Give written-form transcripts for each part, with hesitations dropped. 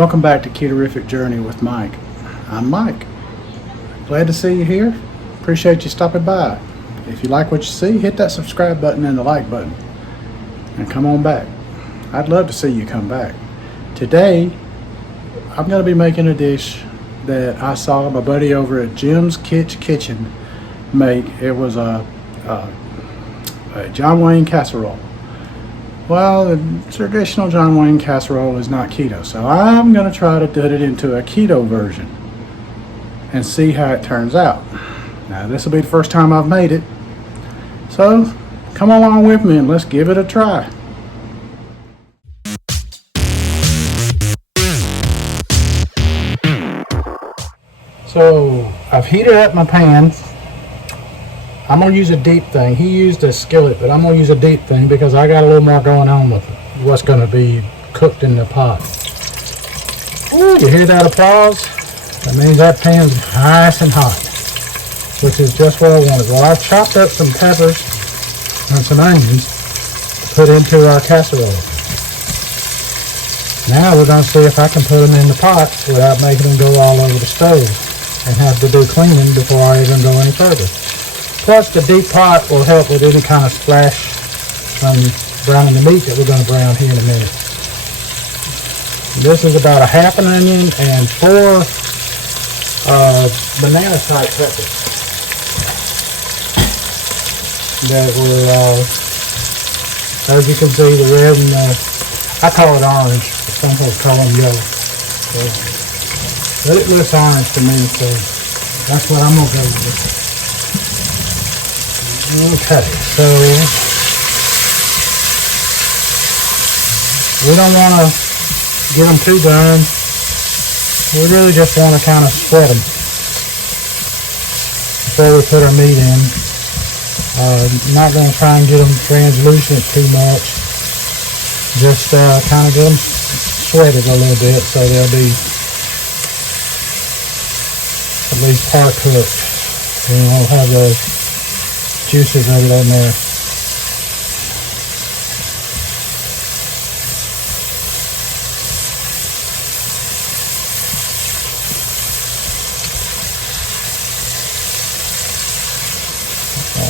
Welcome back to Ketorific Journey with Mike. I'm Mike. Glad to see you here. Appreciate you stopping by. If you like what you see, hit that subscribe button and the like button. And come on back. I'd love to see you come back. Today, I'm going to be making a dish that I saw my buddy over at Jim's Kitchen make. It was a John Wayne Casserole. Well, the traditional John Wayne Casserole is not keto, so I'm going to try to put it into a keto version and see how it turns out. Now, this will be the first time I've made it, so come along with me and let's give it a try. So, I've heated up my pan. I'm going to use a deep thing. He used a skillet, but I'm going to use a deep thing because I got a little more going on with what's going to be cooked in the pot. Ooh, you hear that applause? That means that pan's nice and hot, which is just what I wanted. Well, I've chopped up some peppers and some onions to put into our casserole. Now we're going to see if I can put them in the pot without making them go all over the stove and have to do cleaning before I even go any further. Plus, the deep pot will help with any kind of splash from browning the meat that we're going to brown here in a minute. This is about a half an onion and 4 banana-type peppers that were, as you can see, the red and I call it orange, but some folks call them yellow. But it looks orange to me, so that's what I'm going to go with. Okay, so we don't want to get them too done. We really just want to kind of spread them before we put our meat in. Not going to try and get them translucent too much. Just kind of get them sweated a little bit so they'll be at least part cooked. And we'll have the juices of it in there.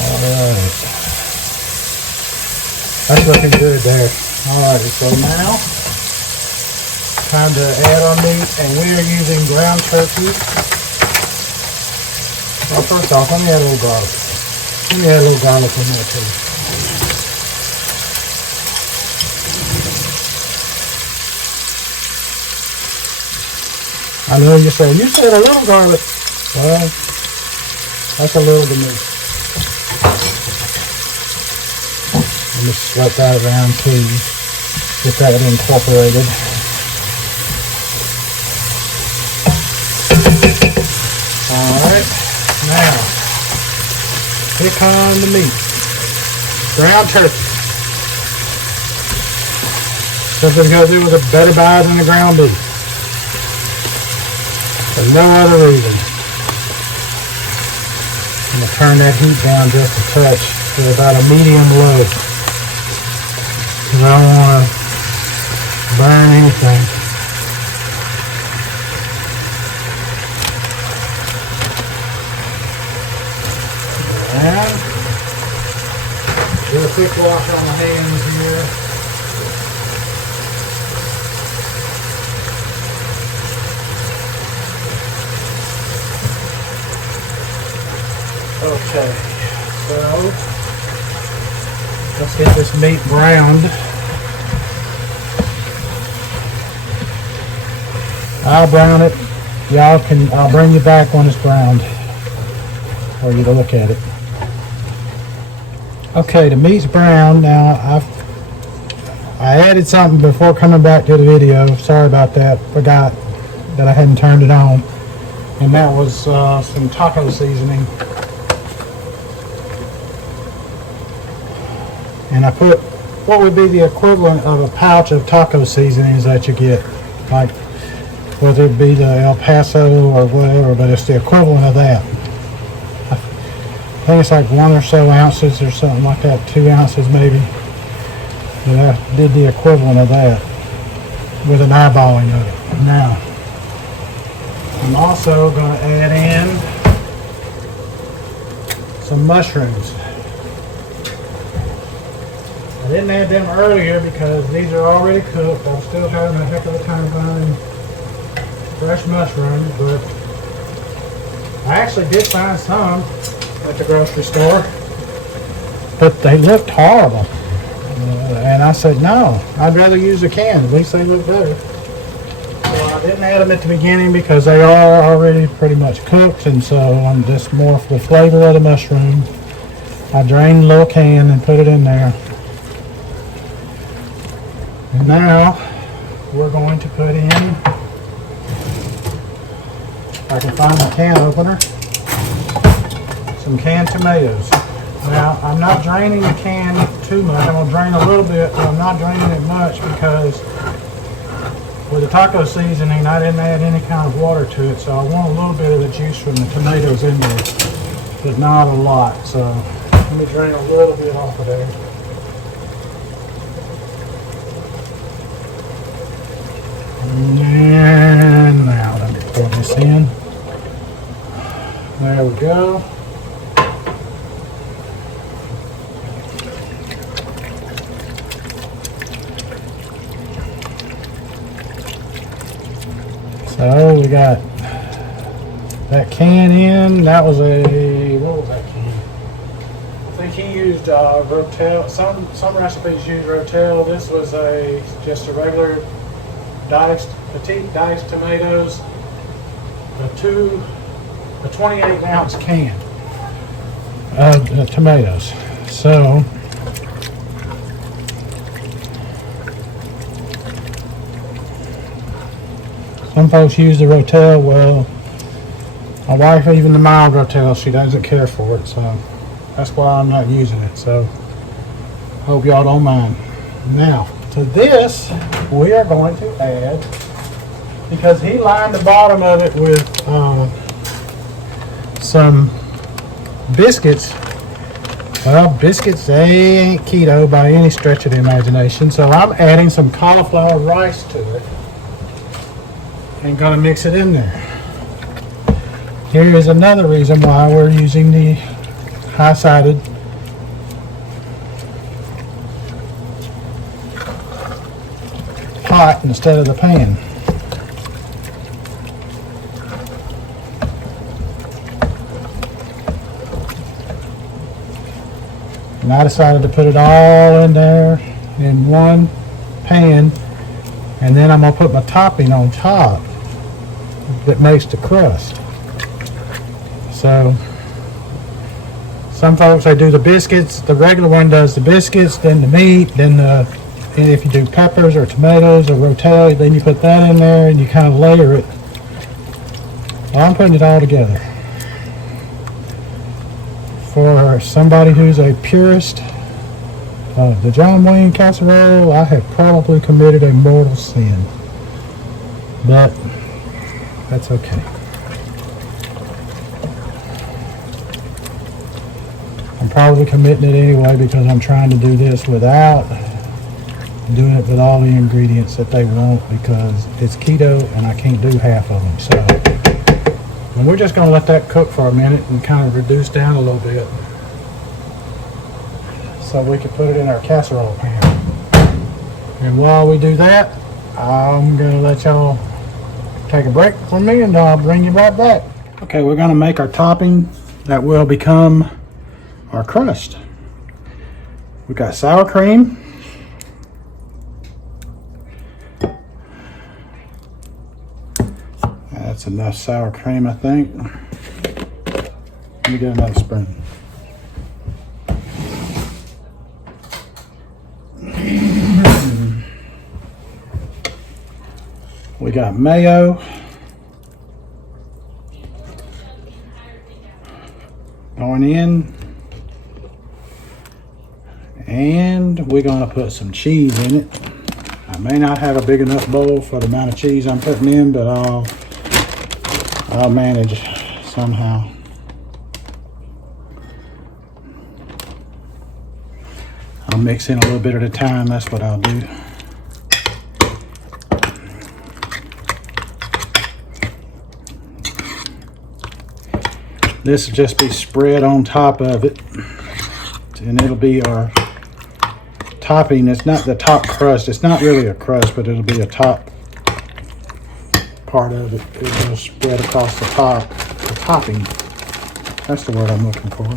Alright. That's looking good there. Alright, so now time to add our meat, and we are using ground turkey. Well, first off, let me add a little garlic. Let me add a little garlic in there too. I know you're saying, you said a little garlic. Well, that's a little to me. Let me sweat that around too. Get that incorporated. Alright, now here comes the meat. Ground turkey. Something's got to do with a better buy than the ground beef. For no other reason. I'm going to turn that heat down just a touch to about a medium low. Because I don't want to burn anything. And do a quick wash on my hands here. Okay, so let's get this meat browned. I'll brown it. I'll bring you back when it's browned for you to look at it. Okay, the meat's brown now. I added something before coming back to the video. Sorry about that. Forgot that I hadn't turned it on. And that was some taco seasoning. And I put what would be the equivalent of a pouch of taco seasonings that you get. Like whether it be the El Paso or whatever, but it's the equivalent of that. I think it's like 1 or so ounces or something like that, 2 ounces maybe. But I did the equivalent of that. with an eyeballing of it. Now, I'm also going to add in some mushrooms. I didn't add them earlier because these are already cooked. I'm still having a heck of a time finding fresh mushrooms, but I actually did find some at the grocery store, but they looked horrible. And I said, no, I'd rather use a can. At least they look better. So I didn't add them at the beginning because they are already pretty much cooked, and so I'm just more for the flavor of the mushroom. I drained the little can and put it in there. And now we're going to put in, if I can find the can opener, some canned tomatoes. Now, I'm not draining the can too much. I'm going to drain a little bit, but I'm not draining it much because with the taco seasoning, I didn't add any kind of water to it, so I want a little bit of the juice from the tomatoes in there, but not a lot. So let me drain a little bit off of there. And now let me pour this in. There we go. So we got that can in. That was a, what was that can? I think he used Rotel. Some recipes use Rotel. This was just a regular petite diced tomatoes. A 28 ounce can of tomatoes. So some folks use the Rotel. Well, my wife, even the mild Rotel, she doesn't care for it, so that's why I'm not using it. So hope y'all don't mind. Now to this we are going to add, because he lined the bottom of it with some biscuits. Well, biscuits, they ain't keto by any stretch of the imagination, so I'm adding some cauliflower rice to it and gonna mix it in there. Here is another reason why we're using the high-sided pot instead of the pan. And I decided to put it all in there in one pan, and then I'm going to put my topping on top that makes the crust. So some folks, they do the biscuits. The regular one does the biscuits, then the meat, then and if you do peppers or tomatoes or Rotel, then you put that in there and you kind of layer it. Well, I'm putting it all together. For somebody who's a purist of the John Wayne Casserole, I have probably committed a mortal sin. But that's okay. I'm probably committing it anyway because I'm trying to do this without doing it with all the ingredients that they want, because it's keto and I can't do half of them. So, and we're just going to let that cook for a minute and kind of reduce down a little bit so we can put it in our casserole pan. And while we do that, I'm going to let y'all take a break from me and I'll bring you right back. Okay, we're going to make our topping that will become our crust. We've got sour cream. That's enough sour cream, I think. Let me get another spoon. We got mayo. Going in. And we're going to put some cheese in it. I may not have a big enough bowl for the amount of cheese I'm putting in, but I'll manage somehow. I'll mix in a little bit at a time. That's what I'll do. This will just be spread on top of it, and it'll be our topping. It's not the top crust. It's not really a crust, but it'll be a top part of it. It'll spread across the top. The topping. That's the word I'm looking for.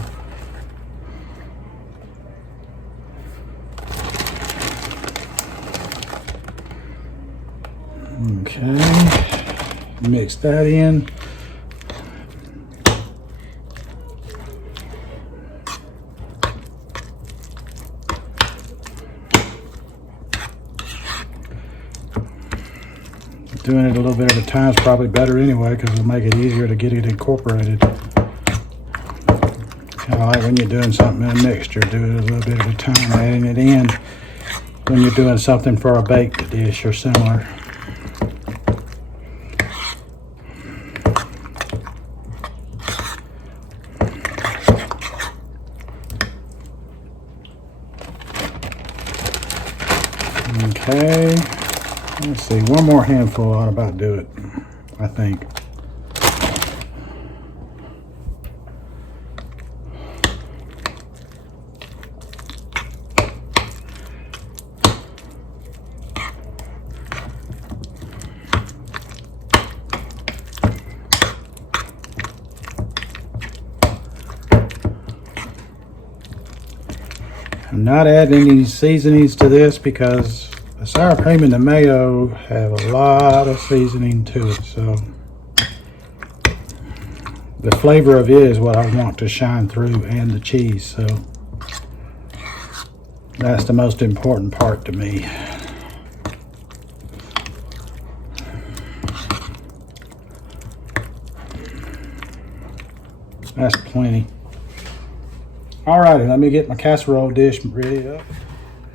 Okay. Mix that in. Doing it a little bit at a time is probably better anyway, because it'll make it easier to get it incorporated. Kind of like when you're doing something in a mixture, do it a little bit at a time, adding it in when you're doing something for a baked dish or similar. Okay. Let's see, one more handful ought to about do it, I think. I'm not adding any seasonings to this because the sour cream and the mayo have a lot of seasoning to it, so the flavor of it is what I want to shine through, and the cheese, so that's the most important part to me. That's plenty. Alrighty, let me get my casserole dish ready up.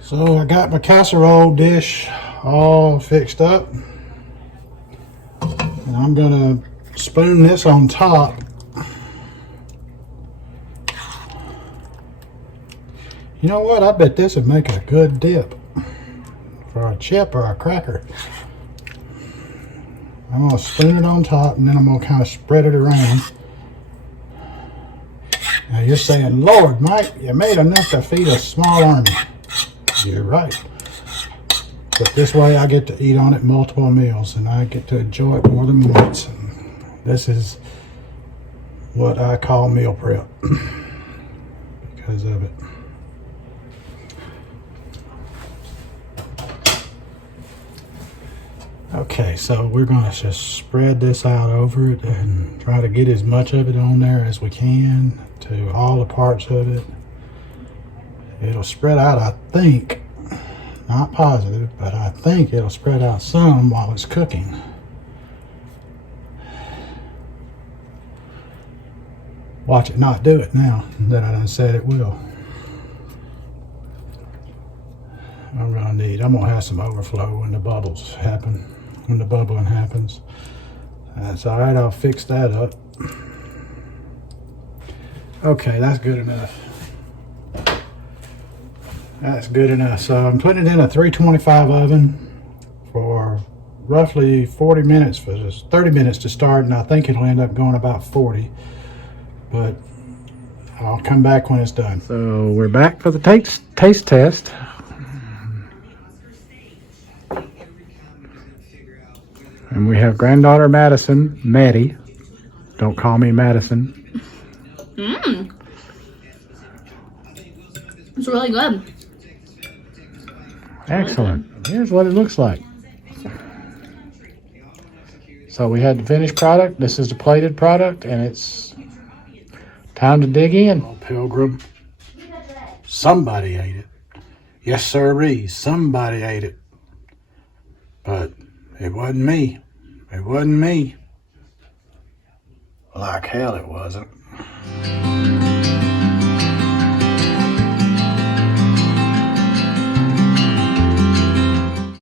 So I got my casserole dish all fixed up, and I'm gonna spoon this on top. You know what? I bet this would make a good dip for a chip or a cracker. I'm gonna spoon it on top, and then I'm gonna kind of spread it around. Now you're saying, Lord, Mike, you made enough to feed a small army. You're right. But this way I get to eat on it multiple meals, and I get to enjoy it more than once. And this is what I call meal prep because of it. Okay, so we're going to just spread this out over it and try to get as much of it on there as we can to all the parts of it. It'll spread out, I think, not positive, but I think it'll spread out some while it's cooking. Watch it not do it now that I done said it will. I'm gonna have some overflow when the bubbles happen, when the bubbling happens. That's all right, I'll fix that up. Okay, that's good enough. That's good enough. So I'm putting it in a 325 oven for roughly 40 minutes, for just 30 minutes to start, and I think it'll end up going about 40. But I'll come back when it's done. So we're back for the taste test. And we have granddaughter Maddie. Don't call me Madison. It's really good. Excellent. Here's what it looks like. So we had the finished product. This is the plated product, and it's time to dig in. Oh, Pilgrim. Somebody ate it. Yes, sirree. Somebody ate it. But it wasn't me. It wasn't me. Like hell it wasn't.